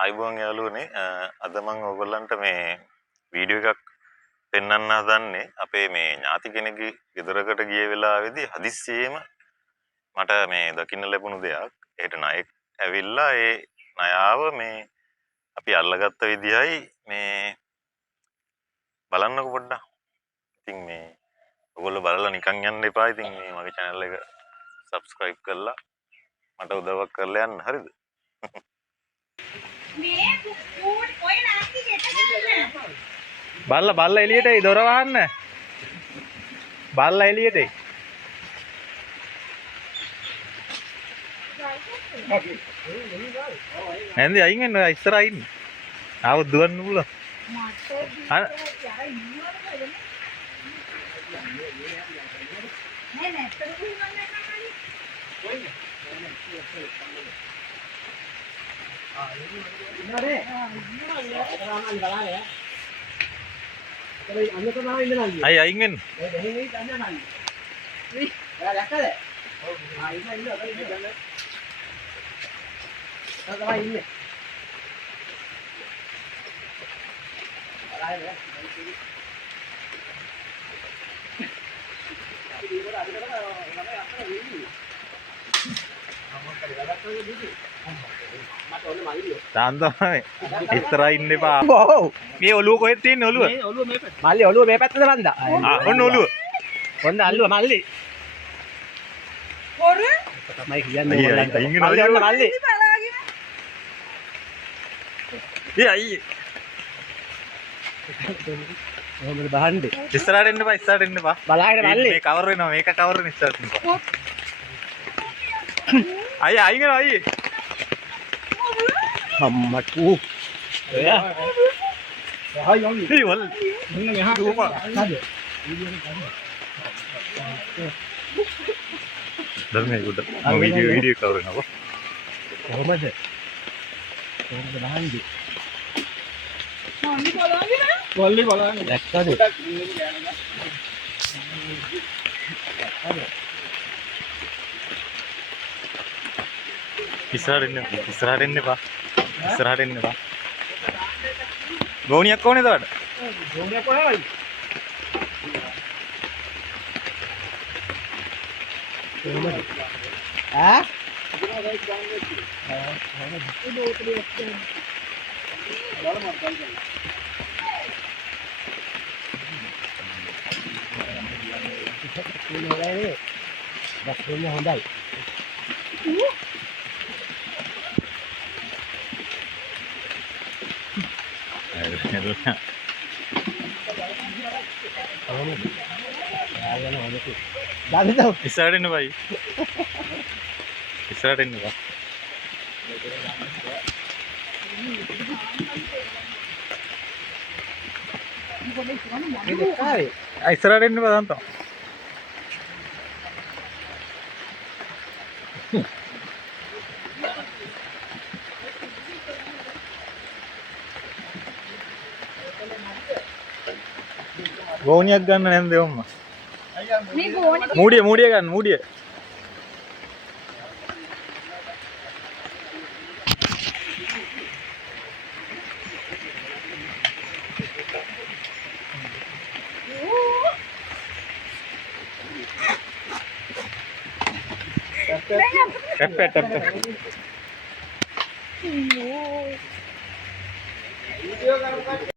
ආයිබෝන් යාළුවනේ අද මම ඔයගොල්ලන්ට මේ වීඩියෝ එකක් පෙන්වන්න හදන්නේ අපේ මේ ඥාති කෙනෙක්ගේ ගෙදරකට ගිය වෙලාවේදී හදිස්සියෙම මට මේ දකින්න ලැබුණු දෙයක්. ඒකට ණයෙක් ඇවිල්ලා ඒ ණයාව මේ අපි අල්ලගත්ත විදියයි මේ බලන්නකො පොඩ්ඩක්. ඉතින් මේ ඔයගොල්ලෝ බලලා නිකන් යන්න එපා. ඉතින් මේ මගේ channel එක subscribe කරලා මට උදව්වක් කරලා යන්න. හරිද? බල්ලා එළියට එයි දොර වහන්න. බල්ලා එළියට එයි. නැන්දේ අයින් වෙන්න ඔය ඉස්සරහා ඉන්න. ආවොත් දුවන්න පුළුවන්. අය අයින් වෙන්න. තාන්දමයි ඉස්සරහා ඉන්න එපා. මේ ඔළුව කොහෙද තියෙන්නේ ඔළුව? මේ ඔළුව මේ පැත්ත. මල්ලි ඔළුව මේ පැත්තට බන්දා. ඔන්න ඔළුව. ඔන්න අල්ලුව මල්ලි. හොර? තමයි කියන්නේ ඔයගොල්ලන්ට. මල්ලි ඔන්න මල්ලි. අයියේ. කොහොමද බහන්නේ? ඉස්සරහට එන්න එපා ඉස්සරහට එන්න එපා. බලාගෙන මල්ලි. මේ කවර් වෙනවා මේක කවර් වෙන ඉස්සරහට එන්න. අයියේ අයින් වෙනවා අයියේ. අම්මට ඌ එයා හයි යන්නේ ඉතින් වල මෙන්න මෙහා දුවපා නේද ධර්මයේ උඩ මම වීඩියෝ කවර් කරනවා කොහමද බහන්නේ වල්ලි බලන්නේ දැක්කද ඉස්සරහට එන්න එපා. ඉස්සරහට එන්න එපා. ගෝණියක් ඕනේද ඔයාලට? ගෝණියක් ඕනයි. ඈ? හොඳයි. ඉස්සරහට එන්න බයි. ඉස්සරහට එන්න බා. ඉස්සරහට එන්න බා දාන්තා. ගෝණියක් ගන්න නැන්ද ඔම්ම. මේ ගෝණිය මූඩිය ගන්න මූඩිය. ටැප්